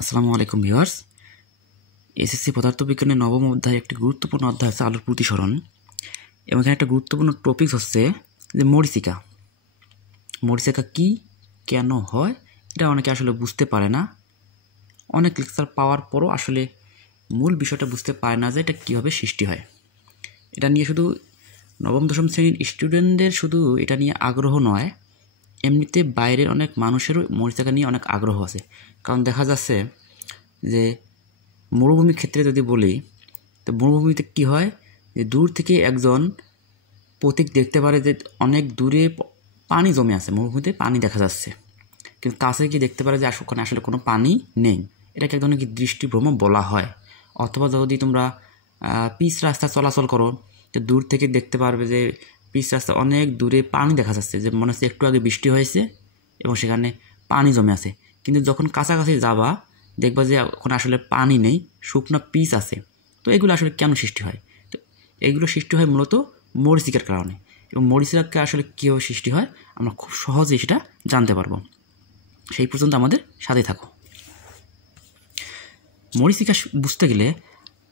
আসসালামু আলাইকুম viewers. SSC পদার্থবিজ্ঞানের নবম অধ্যায়ে একটি গুরুত্বপূর্ণ অধ্যায় হচ্ছে আলোর প্রতিসরণ, এবং এখানে একটা গুরুত্বপূর্ণ টপিক হচ্ছে যে মরীচিকা। মরীচিকা কী, কেন হয়, এটা অনেকে আসলে বুঝতে পারে না। অনেক লেকচার পাওয়ার পরও আসলে মূল বিষয়টা বুঝতে পারে না যে এটা কীভাবে সৃষ্টি হয়। এটা নিয়ে শুধু নবম দশম শ্রেণীর স্টুডেন্টদের শুধু এটা নিয়ে আগ্রহ নয়, এমনিতে বাইরের অনেক মানুষেরও মরীচিকা নিয়ে অনেক আগ্রহ আছে। কারণ দেখা যাচ্ছে যে মরুভূমির ক্ষেত্রে যদি বলি, তো মরুভূমিতে কী হয়, যে দূর থেকে একজন পথিক দেখতে পারে যে অনেক দূরে পানি জমে আছে, মরুভূমিতে পানি দেখা যাচ্ছে, কিন্তু কাছে গিয়ে দেখতে পারে যে ওখানে আসলে কোনো পানি নেই। এটাকে এক ধরনের কি দৃষ্টিভ্রম বলা হয়। অথবা যদি তোমরা পিচ রাস্তা চলাচল করো, তো দূর থেকে দেখতে পারবে যে পিচ রাস্তা অনেক দূরে পানি দেখা যাচ্ছে, যে মনে হচ্ছে একটু আগে বৃষ্টি হয়েছে এবং সেখানে পানি জমে আছে। কিন্তু যখন কাছাকাছি যাবা দেখবা যে ওখানে আসলে পানি নেই, শুকনো পিচ আছে। তো এগুলো আসলে কেন সৃষ্টি হয়? তো এগুলো সৃষ্টি হয় মূলত মরীচিকার কারণে। এবং মরীচিকা আসলে কীভাবে সৃষ্টি হয় আমরা খুব সহজেই সেটা জানতে পারবো। সেই পর্যন্ত আমাদের সাথে থাকো। মরীচিকা বুঝতে গেলে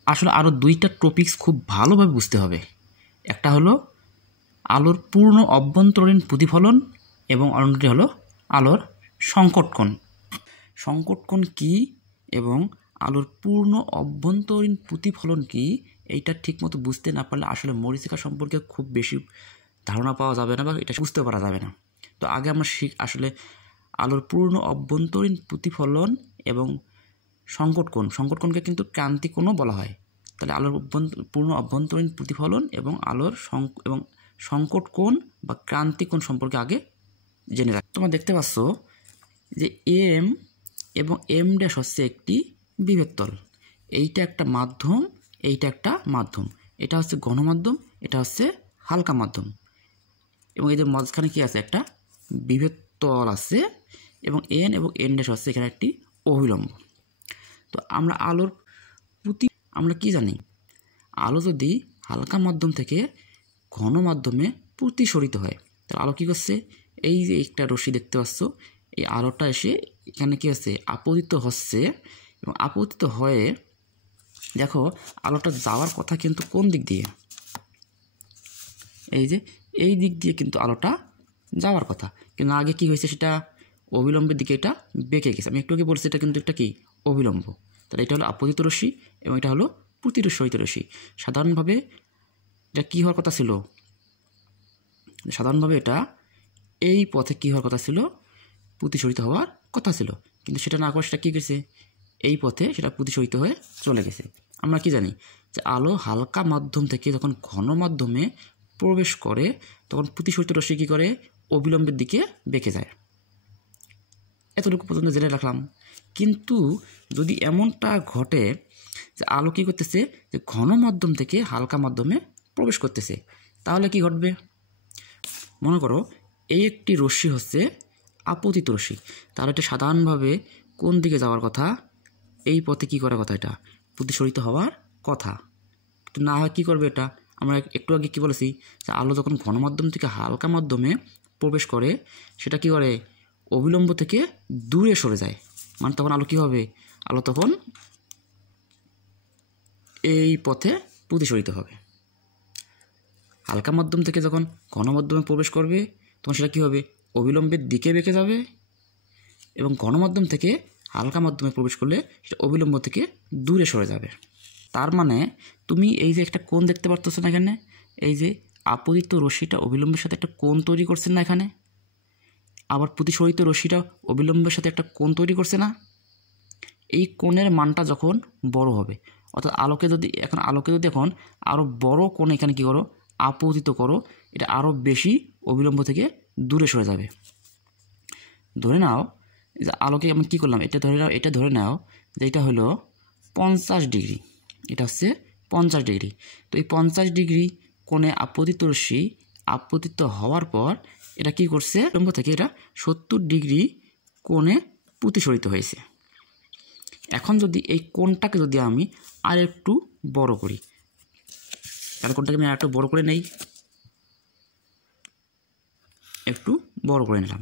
আসলে আরও দুইটা টপিকস খুব ভালোভাবে বুঝতে হবে। একটা হলো আলোর পূর্ণ অভ্যন্তরীণ প্রতিফলন, এবং অন্যটি হলো আলোর সংকটকোণ। সংকটকোণ কী এবং আলোর পূর্ণ অভ্যন্তরীণ প্রতিফলন কী, এইটা ঠিকমতো বুঝতে না পারলে আসলে মরীচিকা সম্পর্কে খুব বেশি ধারণা পাওয়া যাবে না, বা এটা বুঝতে পারা যাবে না। তো আগে আমরা আসলে আলোর পূর্ণ অভ্যন্তরীণ প্রতিফলন এবং সংকটকোণকে কিন্তু ক্রান্তিকোণও বলা হয়। তাহলে আলোর পূর্ণ অভ্যন্তরীণ প্রতিফলন এবং আলোর সংকটকোণ বা ক্রান্তিকোণ সম্পর্কে আগে জেনে রাখ। তোমরা দেখতে পাচ্ছ যে এম এবং এম ড্যাশ হচ্ছে একটি বিভেদতল। এইটা একটা মাধ্যম, এইটা একটা মাধ্যম। এটা হচ্ছে ঘনমাধ্যম, এটা হচ্ছে হালকা মাধ্যম। এবং এদের মাঝখানে কি আছে, একটা বিভেদতল আছে। এবং এন ড্যাশ হচ্ছে এখানে একটি অভিলম্ব। তো আমরা আলোর আমরা কি জানি, আলো যদি হালকা মাধ্যম থেকে ঘন মাধ্যমে প্রতিসরিত হয়, তাহলে আলো কী করছে, এই যে একটা রশ্মি দেখতে পাচ্ছ, এই আলোটা এসে এখানে কী হচ্ছে, আপতিত হচ্ছে। এবং আপতিত হয়ে দেখো আলোটা যাওয়ার কথা কিন্তু কোন দিক দিয়ে, এই যে এই দিক দিয়ে কিন্তু আলোটা যাওয়ার কথা, কিন্তু আগে কি হয়েছে, সেটা অবিলম্বের দিকে এটা বেঁকে গেছে। আমি একটু আগে বলছি এটা কিন্তু একটা কি অবিলম্ব। তাহলে এটা হলো আপতিত রশ্মি এবং এটা হলো প্রতিসরিত রশ্মি। সাধারণভাবে এটা কী হওয়ার কথা ছিল, সাধারণভাবে এটা এই পথে কী হওয়ার কথা ছিল, প্রতিসরিত হওয়ার কথা ছিল, কিন্তু সেটা না করে সেটা কী গেছে, এই পথে সেটা প্রতিসরিত হয়ে চলে গেছে। আমরা কি জানি যে আলো হালকা মাধ্যম থেকে যখন ঘন মাধ্যমে প্রবেশ করে তখন প্রতিসরিত রশ্মি কী করে, অবিলম্বের দিকে বেঁকে যায়। এতটুকু পর্যন্ত জেনে রাখলাম। কিন্তু যদি এমনটা ঘটে যে আলো কী করতেছে, যে ঘন মাধ্যম থেকে হালকা মাধ্যমে প্রবেশ করতেছে, তাহলে কি ঘটবে? মনে করো এই একটি রশ্মি হচ্ছে আপতিত রশ্মি, তাহলে এটা সাধারণভাবে কোন দিকে যাওয়ার কথা, এই পথে কী করার কথা, এটা প্রতিসরিত হওয়ার কথা। তো না হয় কী করবে এটা, আমরা একটু আগে কী বলেছি যে আলো যখন ঘন মাধ্যম থেকে হালকা মাধ্যমে প্রবেশ করে সেটা কী করে, অবিলম্ব থেকে দূরে সরে যায়। মানে তখন আলো কী হবে, আলো তখন এই পথে প্রতিসরিত হবে। হালকা মাধ্যম থেকে যখন ঘন মাধ্যমে প্রবেশ করবে তখন সেটা কী হবে, অবিলম্বের দিকে বেঁকে যাবে। এবং ঘন মাধ্যম থেকে হালকা মাধ্যমে প্রবেশ করলে সেটা অবিলম্ব থেকে দূরে সরে যাবে। তার মানে তুমি এই যে একটা কোণ দেখতে পারতেছো না এখানে, এই যে আপতিত রশ্মিটা অবিলম্বের সাথে একটা কোণ তৈরি করছে না এখানে, আবার প্রতিসরিত রশ্মিটা অবিলম্বের সাথে একটা কোণ তৈরি করছে না। এই কোণের মানটা যখন বড় হবে, অর্থাৎ আলোকে যদি এখন আরও বড় কোণ এখানে কী করো, আপতিত করো, এটা আরও বেশি অবিলম্ব থেকে দূরে সরে যাবে। ধরে নাও যে আলোকে আমি কী করলাম, এটা ধরে নাও যে এটা হলো 50 ডিগ্রি, এটা হচ্ছে 50 ডিগ্রি। তো এই 50 ডিগ্রি কোণে আপতিত রশ্মি আপতিত হওয়ার পর এটা কি করছে, অবিলম্ব থেকে এটা 70 ডিগ্রি কোণে প্রতিসরিত হয়েছে। এখন যদি এই কোণটাকে যদি আমি আর একটু বড় করি, তাহলে কোণটাকে আমি আর একটু বড় করে নেই, একটু বড় করে নিলাম,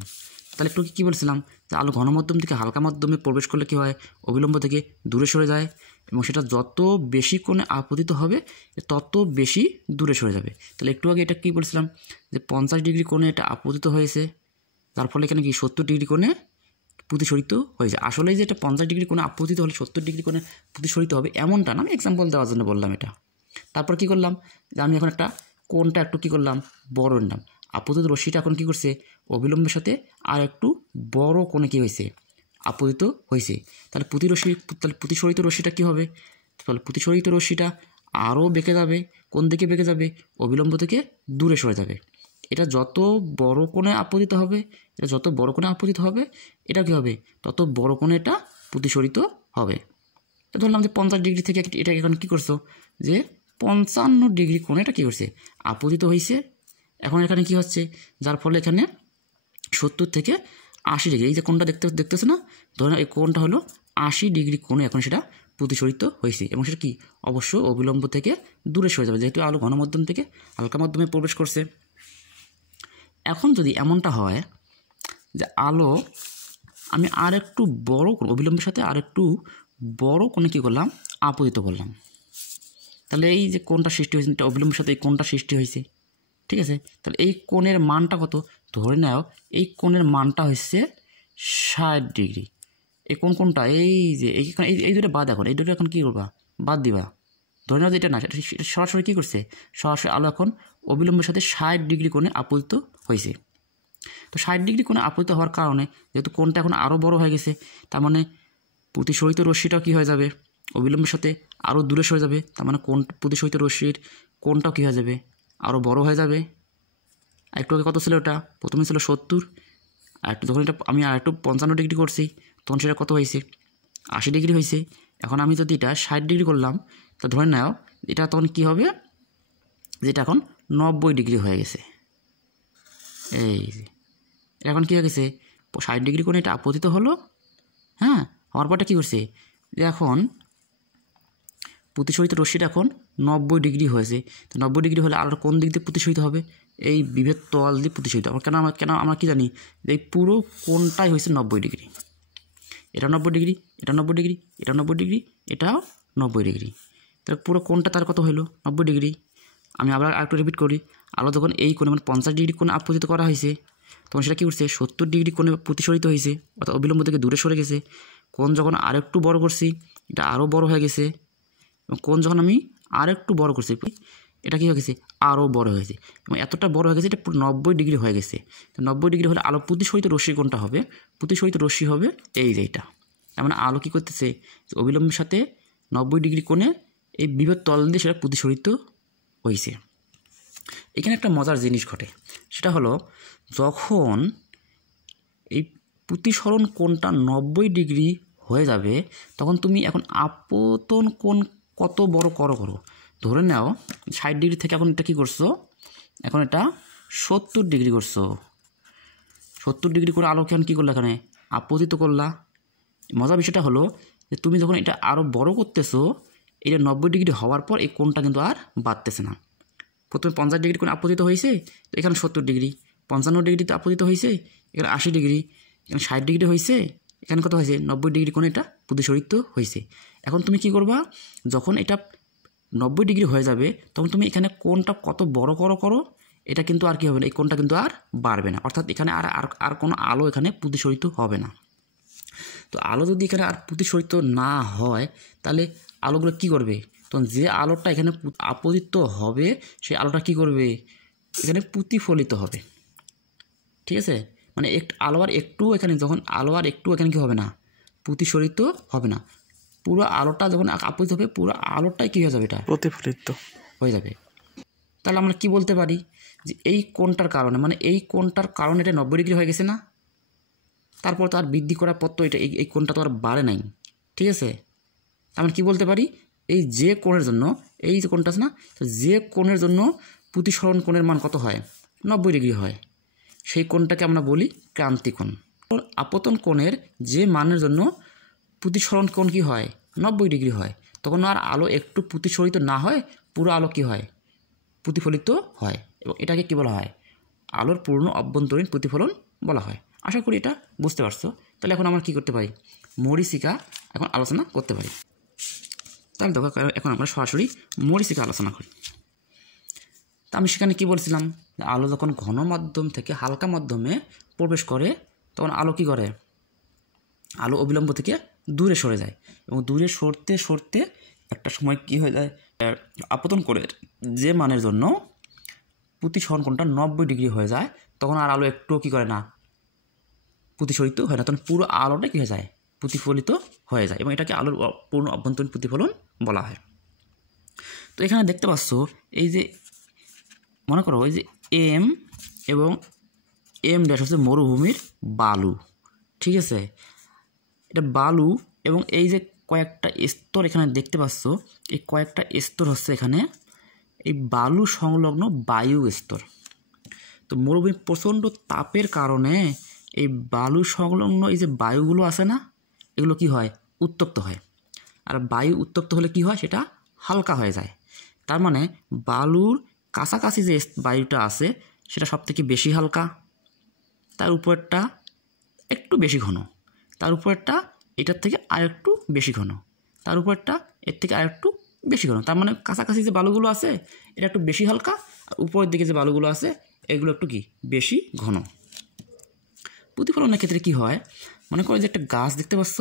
তাহলে একটু কী বলছিলাম যে আলো ঘন মাধ্যম থেকে হালকা মাধ্যমে প্রবেশ করলে কী হয়, অবিলম্ব থেকে দূরে সরে যায় এবং সেটা যত বেশি কোণে আপতিত হবে তত বেশি দূরে সরে যাবে। তাহলে একটু আগে এটা কী বলছিলাম যে 50 ডিগ্রি কোণে এটা আপতিত হয়েছে, তার ফলে এখানে কি 70 ডিগ্রি কোণে প্রতিসরিত হয়েছে। আসলে যে এটা 50 ডিগ্রি কোণে আপতিত হলে 70 ডিগ্রি কোণে প্রতিসরিত হবে এমনটা না, আমি এক্সাম্পল দেওয়ার জন্য বললাম এটা। তারপর কি করলাম যে আমি এখন একটা কোণটা একটু কী করলাম, বড় নিলাম। আপতিত রশ্মিটা এখন কী করছে, অবিলম্বের সাথে আর একটু বড় কোণে কী হয়েছে, আপতিত হয়েছে। তাহলে প্রতিসরিত রশ্মিটা কী হবে, তাহলে প্রতিসরিত রশ্মিটা আরও বেঁকে যাবে। কোন দিকে বেঁকে যাবে, অবিলম্ব থেকে দূরে সরে যাবে। এটা যত বড় কোণে আপতিত হবে, এটা কী হবে, তত বড় কোণে এটা প্রতিসরিত হবে। তো ধরলাম যে 50 ডিগ্রি থেকে এটা এখন কী করছো, যে 55 ডিগ্রি কোণে এটা কী করছে, আপতিত হয়েছে। এখন এখানে কি হচ্ছে, যার ফলে এখানে 70 থেকে 80 ডিগ্রি, এই যে কোণটা দেখতেছে না, ধরুন এই কোণটা হলো 80 ডিগ্রি কোণে এখন সেটা প্রতিসরিত হয়েছে এবং সেটা কি অবশ্য অবিলম্ব থেকে দূরে সরে যাবে, যেহেতু আলো ঘন মাধ্যম থেকে হালকা মাধ্যমে প্রবেশ করছে। এখন যদি এমনটা হয় যে আলো আমি আর একটু বড় অবিলম্বের সাথে আর একটু বড় কোণে কী করলাম, আপতিত করলাম, তাহলে এই যে কোণটা সৃষ্টি হয়েছে, এটা অবিলম্বের সাথে এই কোণটা সৃষ্টি হয়েছে, ঠিক আছে। তাহলে এই কোণের মানটা কত, ধরে নাও এই কোণের মানটা হচ্ছে 60 ডিগ্রি। এই কোণটা এই যে এই দুটো বাদ, এখন এই দুটো এখন কী করবা, বাদ দিবা। ধরে নাও যে এটা না, এটা সরাসরি কী করছে, সরাসরি আলো এখন অবিলম্বের সাথে 60 ডিগ্রি কোণে আপতিত হয়েছে। তো 60 ডিগ্রি কোণে আপতিত হওয়ার কারণে যেহেতু কোণটা এখন আরও বড় হয়ে গেছে, তার মানে প্রতিসরিত রশ্মিটাও কী হয়ে যাবে, অবিলম্বের সাথে আরও দূরে সরে যাবে। তার মানে প্রতিসরিত রশ্মির কোণটাও কী হয়ে যাবে, আরও বড় হয়ে যাবে। আর একটু আগে কত ছিল, ওটা প্রথমে ছিল 70, আর একটু যখন এটা আমি আর একটু 55 ডিগ্রি করছি তখন সেটা কত হয়েছে, 80 ডিগ্রি হয়েছে। এখন আমি যদি এটা 60 ডিগ্রি করলাম, তা ধরে নাও এটা তখন কী হবে, যেটা এখন 90 ডিগ্রি হয়ে গেছে। এই এখন কী হয়ে গেছে, 60 ডিগ্রি কোণে এটা আপতিত হলো, হ্যাঁ, হওয়ার পরটা কী করছে, যে এখন প্রতিসরিত রশ্মিটা এখন 90 ডিগ্রি হয়েছে। তো 90 ডিগ্রি হলে আলোর কোন দিক দিয়ে প্রতিসরিত হবে, এই বিভেদ তল দিয়ে প্রতিসরিত হবে। আমরা কি জানি যে এই পুরো কোণটাই হয়েছে 90 ডিগ্রি, এটা 90 ডিগ্রি, এটা 90 ডিগ্রি, এটা 90 ডিগ্রি, এটাও 90 ডিগ্রি। তাহলে পুরো কোণটা তার কত হলো, 90 ডিগ্রি। আমি আবার আরেকটু রিপিট করি, আলো যখন এই কোণে মানে 50 ডিগ্রি কোণে আপতিত করা হয়েছে, তখন সেটা কী করছে, 70 ডিগ্রি কোণে প্রতিসরিত হয়েছে, অর্থাৎ অবিলম্ব থেকে দূরে সরে গেছে। কোণ যখন আরেকটু বড় করছি, এটা আরও বড় হয়ে গেছে, এবং কোণ যখন আমি আরেকটু বড় করছি, এটা কী হয়ে গেছে, আরও বড় হয়েছে, এবং এতটা বড় হয়ে গেছে এটা পুরো 90 ডিগ্রি হয়ে গেছে। তো 90 ডিগ্রি হলে আলো প্রতিসরিত রশ্মি কোণটা হবে, প্রতিসরিত রশ্মি হবে এই যে এটা। তার মানে আলো কী করতেছে, অবিলম্বের সাথে 90 ডিগ্রি কোণে এই বিভেদ তল দিয়ে সেটা প্রতিসরিত হয়েছে। এখানে একটা মজার জিনিস ঘটে, সেটা হলো যখন এই প্রতিসরণ কোণটা 90 ডিগ্রি হয়ে যাবে, তখন তুমি এখন আপতন কোণ কত বড় করো। ধরে নাও 60 ডিগ্রি থেকে এখন এটা কী করছো, এখন এটা 70 ডিগ্রি করছো। 70 ডিগ্রি করে আলোকে এখন কী করলো, এখানে আপতিত করলা। মজার বিষয়টা হলো যে তুমি যখন এটা আরও বড় করতেছো, এটা 90 ডিগ্রি হওয়ার পর এই কোণটা কিন্তু আর বাড়তেছে না। প্রথমে 50 ডিগ্রি কোণে আপতিত হয়েছে, তো এখানে 70 ডিগ্রি, 55 ডিগ্রিতে আপতিত হয়েছে, এখানে 80 ডিগ্রি, এখানে 60 ডিগ্রি হয়েছে, এখানে কত হয়েছে, 90 ডিগ্রি কোণে এটা প্রতিসরিত হয়েছে। এখন তুমি কি করবা, যখন এটা 90 ডিগ্রি হয়ে যাবে তখন তুমি এখানে কোণটা কত বড় করো, এটা কিন্তু আর কি হবে না, এই কোণটা কিন্তু আর বাড়বে না, অর্থাৎ এখানে আর কোনো আলো এখানে প্রতিসরিত হবে না। তো আলো যদি এখানে আর প্রতিসরিত না হয়, তাহলে আলোগুলো কি করবে, তখন যে আলোটা এখানে আপতিত হবে সেই আলোটা কি করবে, এখানে প্রতিফলিত হবে। ঠিক আছে, মানে আলো আর একটু এখানে কি হবে না, প্রতিসরিত হবে না। পুরো আলোটা যখন আপতিত হবে, পুরো আলোটাই কী হয়ে যাবে, এটা প্রতিফলিত হয়ে যাবে। তাহলে আমরা কি বলতে পারি যে এই কোণটার কারণে, মানে এই কোণটার কারণে এটা 90 ডিগ্রি হয়ে গেছে না, তারপর তো আর বৃদ্ধি করার পর তো এটা এই কোণটা তো আর বাড়ে নাই। ঠিক আছে, আমরা কি বলতে পারি, এই যে কোণের জন্য, এই যে কোণটা আছে না, তো যে কোণের জন্য প্রতিসরণ কোণের মান কত হয়, 90 ডিগ্রি হয়, সেই কোণটাকে আমরা বলি ক্রান্তি কোণ। আপতন কোণের যে মানের জন্য প্রতিসরণ কোণ কী হয়, 90 ডিগ্রি হয়, তখন আর আলো একটু প্রতিসরিত না হয়, পুরো আলো কী হয়, প্রতিফলিত হয়, এবং এটাকে কী বলা হয়, আলোর পূর্ণ অভ্যন্তরীণ প্রতিফলন বলা হয়। আশা করি এটা বুঝতে পারছো। তাহলে এখন আমরা কী করতে পারি, মরীচিকা এখন আলোচনা করতে পারি। তাহলে দেখো এখন আমরা সরাসরি মরীচিকা আলোচনা করি। তা আমি সেখানে কী বলছিলাম, আলো যখন ঘন মাধ্যম থেকে হালকা মাধ্যমে প্রবেশ করে তখন আলো কী করে, আলো অবিলম্ব থেকে দূরে সরে যায় এবং দূরে সরতে সরতে একটা সময় কী হয়ে যায়, আপতন করে যে মানের জন্য প্রতিসরণ কোণটা 90 ডিগ্রি হয়ে যায়, তখন আর আলো একটুও কী করে না, প্রতিসরিত হয় না, তখন পুরো আলোটা কী হয়ে যায়, প্রতিফলিত হয়ে যায় এবং এটাকে আলোর পূর্ণ অভ্যন্তরীণ প্রতিফলন বলা হয়। তো এখানে দেখতে পাচ্ছ এই যে মনে করো এই যে এম এবং এম ড্যাশ হচ্ছে মরুভূমির বালু, ঠিক আছে, এটা বালু এবং এই যে কয়েকটা স্তর এখানে দেখতে পাচ্ছ, এই কয়েকটা স্তর হচ্ছে এখানে এই বালু সংলগ্ন বায়ু স্তর। তো মরুভূমির প্রচণ্ড তাপের কারণে এই বালু সংলগ্ন এই যে বায়ুগুলো আছে না, এগুলো কি হয়, উত্তপ্ত হয়। আর বায়ু উত্তপ্ত হলে কি হয়, সেটা হালকা হয়ে যায়। তার মানে বালুর কাছাকাছি যে বায়ুটা আছে সেটা সবথেকে বেশি হালকা, তার উপরটা একটু বেশি ঘন, তার উপরটা এটার থেকে আরেকটু বেশি ঘন, তার উপরটা এর থেকে আরেকটু বেশি ঘন। তার মানে কাছাকাছি যে বালুগুলো আছে এটা একটু বেশি হালকা, আর উপরের দিকে যে বালুগুলো আছে এগুলো একটু কি বেশি ঘন। প্রতিফলনের ক্ষেত্রে কি হয়, মনে করো যে একটা গাছ দেখতে পাচ্ছ,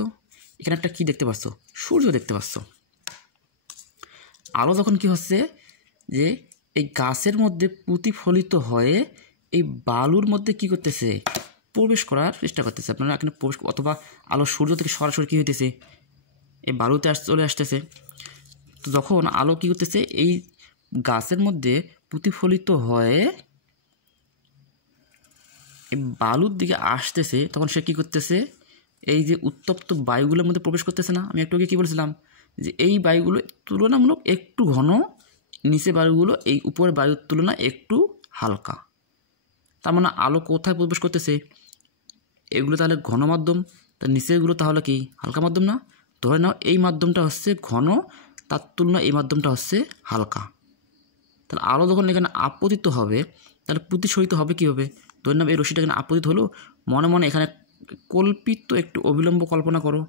এখানে একটা কি দেখতে পাচ্ছ, সূর্য দেখতে পাচ্ছ। আলো যখন কি হচ্ছে যে এই গাছের মধ্যে প্রতিফলিত হয়ে এই বালুর মধ্যে কি করতেছে, প্রবেশ করার চেষ্টা করতেছে। আপনারা এখানে প্রবেশ, অথবা আলো সূর্য থেকে সরাসরি কী হইতেছে, এই বালুতে চলে আসতেছে। তো যখন আলো কী করতেছে, এই গাছের মধ্যে প্রতিফলিত হয়ে এই বালুর দিকে আসতেছে, তখন সে কী করতেছে, এই যে উত্তপ্ত বায়ুগুলোর মধ্যে প্রবেশ করতেছে না, আমি একটু আগে কী বলছিলাম যে এই বায়ুগুলো তুলনামূলক একটু ঘন, নিচে বায়ুগুলো এই উপরের বায়ুর তুলনায় একটু হালকা। তার মানে আলো কোথায় প্রবেশ করতেছে, এগুলো তাহলে ঘন মাধ্যম, তার নিচেরগুলো তাহলে কি হালকা মাধ্যম না। ধরে নাও এই মাধ্যমটা হচ্ছে ঘন, তার তুলনায় এই মাধ্যমটা হচ্ছে হালকা। তাহলে আলো যখন এখানে আপতিত হবে তাহলে প্রতিসরিত হবে কীভাবে, ধরে নাও এই রশ্মিটা এখানে আপতিত হলো, মনে মনে এখানে কল্পিত একটু অবিলম্ব কল্পনা করো।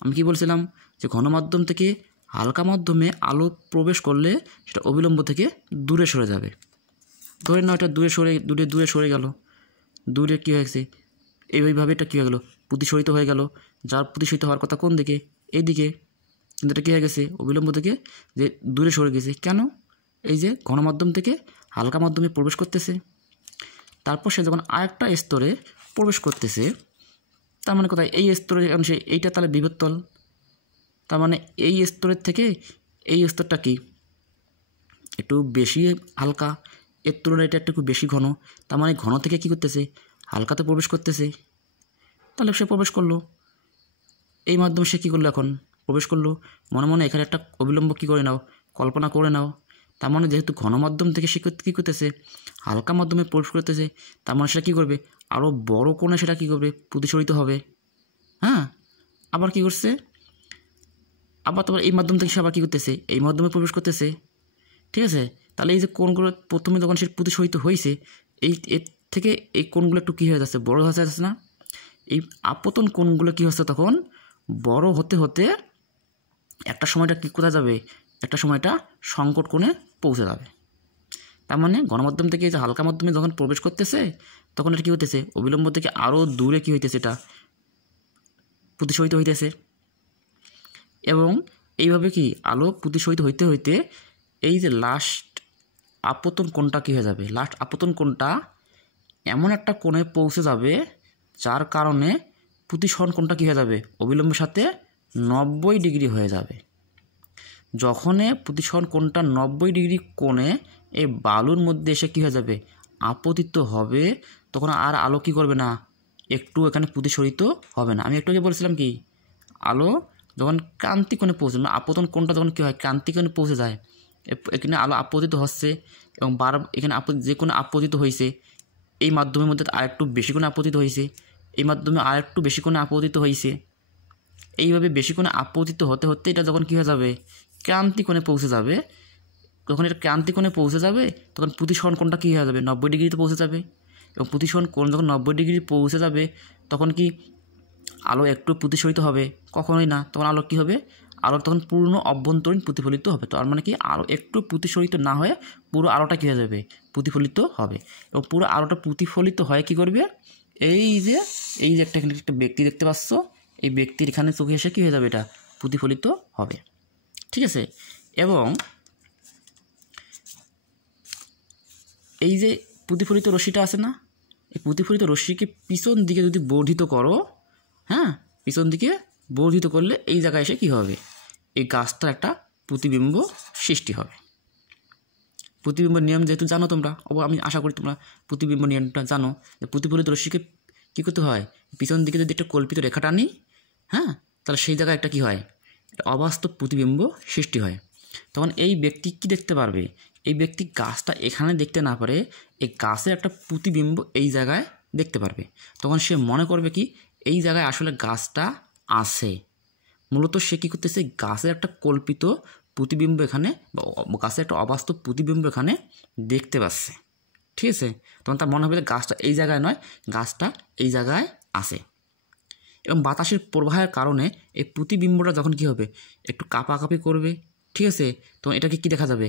আমি কি বলছিলাম যে ঘন মাধ্যম থেকে হালকা মাধ্যমে আলো প্রবেশ করলে সেটা অবিলম্ব থেকে দূরে সরে যাবে। ধরে নাও এটা দূরে সরে গেল, দূরে কী হয়েছে, এইভাবে এটা কী হয়ে গেল, প্রতিসরিত হয়ে গেল। যার প্রতিসরিত হওয়ার কথা কোন দিকে, এই দিকে, কিন্তু এটা কী হয়ে গেছে, অবিলম্ব থেকে যে দূরে সরে গেছে। কেন, এই যে ঘন মাধ্যম থেকে হালকা মাধ্যমে প্রবেশ করতেছে, তারপর সে যখন আরেকটা স্তরে প্রবেশ করতেছে, তার মানে কোথায়, এই স্তরে সে এইটা তাহলে বিভবতল, তার মানে এই স্তরের থেকে এই স্তরটা কি একটু বেশি হালকা, এর তুলনায় এটা একটু বেশি ঘন। তার মানে ঘন থেকে কী করতেছে, হালকাতে প্রবেশ করতেছে। তাহলে সে প্রবেশ করলো, এই মাধ্যমে সে কী করলো, এখন প্রবেশ করলো। মনে মনে এখানে একটা অবিলম্ব কী করে নাও, কল্পনা করে নাও। তার মানে যেহেতু ঘন মাধ্যম থেকে সে কী করতেছে, হালকা মাধ্যমে প্রবেশ করতেছে, তার মানে সেটা কী করবে, আরও বড় কোণে সেটা কী করবে, প্রতিসরিত হবে। হ্যাঁ, আবার কী করছে, আবার তোমার এই মাধ্যম থেকে সে আবার কী করতেছে, এই মাধ্যমে প্রবেশ করতেছে, ঠিক আছে। তাহলে এই যে কোণগুলো প্রথমে যখন সে প্রতিসরিত হয়েছে, এর থেকে এই কোণগুলো একটু কী হয়ে যাচ্ছে, বড় হয়ে যাচ্ছে না। এই আপতন কোণগুলো কী হচ্ছে, তখন বড় হতে হতে একটা সময়টা কী কোথায় যাবে, একটা সময়টা সংকট কোণে পৌঁছে যাবে। তার মানে গণমাধ্যম থেকে যে হালকা মাধ্যমে যখন প্রবেশ করতেছে তখন এটা কী হইতেছে, অবিলম্ব থেকে আরও দূরে কী হইতেছে, এটা প্রতিসরিত হইতেছে। এবং এইভাবে কি আলো প্রতিসরিত হইতে হইতে এই যে লাস্ট আপতন কোণটা কী হয়ে যাবে, লাস্ট আপতন কোণটা এমন একটা কোণে পৌঁছে যাবে যার কারণে প্রতিসরণ কোণটা কী হয়ে যাবে, অবিলম্বের সাথে 90 ডিগ্রি হয়ে যাবে। যখনই প্রতিসরণ কোণটা 90 ডিগ্রি কোণে এই বালুর মধ্যে এসে কী হয়ে যাবে, আপতিত হবে, তখন আর আলো কী করবে না, একটু এখানে প্রতিসরিত হবে না। আমি একটু আগে বলছিলাম কি, আলো যখন ক্রান্তি কোণে পৌঁছে, মানে আপতন কোণটা যখন কী হয়, ক্রান্তি কোণে পৌঁছে যায়, এখানে আলো আপতিত হচ্ছে এবং এখানে যে কোনো আপতিত হয়েছে, এই মাধ্যমের মধ্যে আরেকটু বেশি কোণে আপতিত হয়েছে, এই মাধ্যমে আরেকটু বেশি কোণে আপতিত হয়েছে। এইভাবে বেশি কোণে আপতিত হতে হতে এটা যখন কী হয়ে যাবে, ক্রান্তি কোণে পৌঁছে যাবে। যখন এটা ক্রান্তি কোণে পৌঁছে যাবে তখন প্রতিসরণ কোণটা কী হয়ে যাবে, 90 ডিগ্রিতে পৌঁছে যাবে। এবং প্রতিসরণ কোণ যখন 90 ডিগ্রি পৌঁছে যাবে তখন কি আলো একটু প্রতিফলিত হবে? কখনোই না। তখন আলো কী হবে? আলোর তখন পূর্ণ অভ্যন্তরীণ প্রতিফলিত হবে। তার মানে কি আলো একটু প্রতিফলিত না হয়ে পুরো আলোটা কী হয়ে যাবে? প্রতিফলিত হবে। এবং পুরো আলোটা প্রতিফলিত হয়ে কী করবে? এই যে একটা এখানে একটা ব্যক্তি দেখতে পাচ্ছ, এই ব্যক্তির এখানে চোখে এসে কী হয়ে যাবে? এটা প্রতিফলিত হবে। ঠিক আছে? এবং এই যে প্রতিফলিত রশ্মিটা আছে না, এই প্রতিফলিত রশ্মিকে পিছন দিকে যদি বর্ধিত করো, হ্যাঁ, পিছন দিকে বর্ধিত করলে এই জায়গায় এসে কী হবে? এই গাছটার একটা প্রতিবিম্ব সৃষ্টি হবে। প্রতিবিম্ব নিয়ম যেহেতু জানো তোমরা, আমি আশা করি তোমরা প্রতিবিম্ব নিয়মটা জানো, যে প্রতিফলিত রশ্মিকে কী করতে হয়? পিছন দিকে যদি একটা কল্পিত রেখা টানি, হ্যাঁ, তাহলে সেই জায়গায় একটা কী হয়? একটা অবাস্তব প্রতিবিম্ব সৃষ্টি হয়। তখন এই ব্যক্তি কী দেখতে পারবে? এই ব্যক্তি গাছটা এখানে দেখতে না পারে, এই গাছের একটা প্রতিবিম্ব এই জায়গায় দেখতে পারবে। তখন সে মনে করবে কি এই জায়গায় আসলে গাছটা আছে। মূলত সে কী করতেছে? গাছের একটা কল্পিত প্রতিবিম্ব এখানে, বা গাছের একটা অবাস্তব প্রতিবিম্ব এখানে দেখতে পাচ্ছে। ঠিক আছে? তখন তার মনে হবে যে গাছটা এই জায়গায় নয়, গাছটা এই জায়গায় আছে। এবং বাতাসের প্রবাহের কারণে এই প্রতিবিম্বটা যখন কী হবে? একটু কাঁপাকাঁপি করবে। ঠিক আছে? তখন এটাকে কী দেখা যাবে?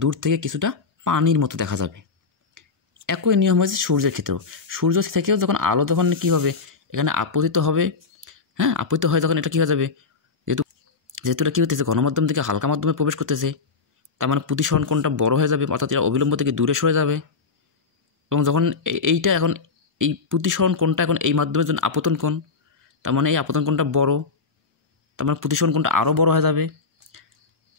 দূর থেকে কিছুটা পানির মতো দেখা যাবে। একই নিয়ম হয়েছে সূর্যের ক্ষেত্রেও। সূর্য থেকেও যখন আলো যখন কী হবে? এখানে আপতিত হবে, হ্যাঁ, আপতিত হয় তখন এটা কী হয়ে যাবে? যেহেতু এটা কী হতেছে? ঘনমাধ্যম থেকে হালকা মাধ্যমে প্রবেশ করতেছে, তার মানে প্রতিসরণ কোণটা বড় হয়ে যাবে, অর্থাৎ এটা অবিলম্ব থেকে দূরে সরে যাবে। এবং যখন এইটা এখন এই প্রতিসরণ কোণটা এখন এই মাধ্যমের জন্য আপতন কোণ, তার মানে এই আপতন কোণটা বড়, তার মানে প্রতিসরণ কোণটা আরও বড় হয়ে যাবে।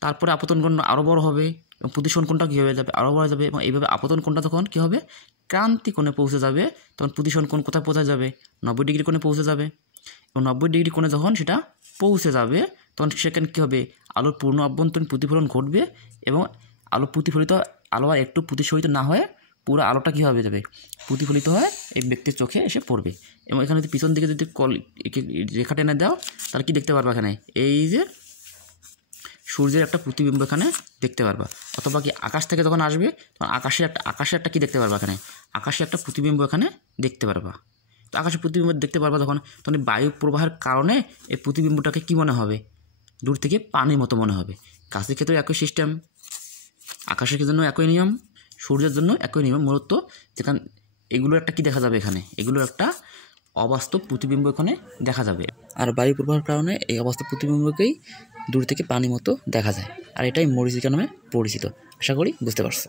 তারপরে আপতন কোণটা আরও বড় হবে এবং প্রতিসরণ কোণটা কী হয়ে যাবে? আরও বড় হয়ে যাবে। এবং এইভাবে আপতন কোণটা তখন কী হবে? ক্রান্তি কোণে পৌঁছে যাবে। তখন প্রতিসরণ কোণ কোথায় পৌঁছে যাবে? 90 ডিগ্রি কোণে পৌঁছে যাবে। এবং 90 ডিগ্রি কোণে যখন সেটা পৌঁছে যাবে তখন সেখানে কী হবে? আলোর পূর্ণ অভ্যন্তরীণ প্রতিফলন ঘটবে এবং আলো আর একটু প্রতিফলিত না হয়ে পুরো আলোটা কী হবে যাবে? প্রতিফলিত হয়ে এই ব্যক্তির চোখে এসে পড়বে। এবং এখানে যদি পিছন দিকে যদি রেখা টেনে দাও তাহলে কী দেখতে পারবে? এখানে এই যে সূর্যের একটা প্রতিবিম্ব এখানে দেখতে পারবা। অথবা কি আকাশ থেকে যখন আসবে তখন আকাশে একটা কী দেখতে পারবা? এখানে আকাশে একটা প্রতিবিম্ব এখানে দেখতে পারবা। তো আকাশে প্রতিবিম্ব দেখতে পারবা তখন বায়ু প্রবাহের কারণে এই প্রতিবিম্বটাকে কী মনে হবে? দূর থেকে পানির মতো মনে হবে। গাছের ক্ষেত্রেও একই সিস্টেম, আকাশের জন্য একই নিয়ম, সূর্যের জন্য একই নিয়ম। মূলত যেখানে এগুলো একটা কী দেখা যাবে? এখানে এগুলোর একটা অবাস্তব প্রতিবিম্ব এখানে দেখা যাবে। আর বায়ু প্রবাহের কারণে এই অবাস্তব প্রতিবিম্বকেই দূর থেকে পানির মতো দেখা যায়। আর এটাই মরিচিকা নামে পরিচিত। আশা করি বুঝতে পারছো।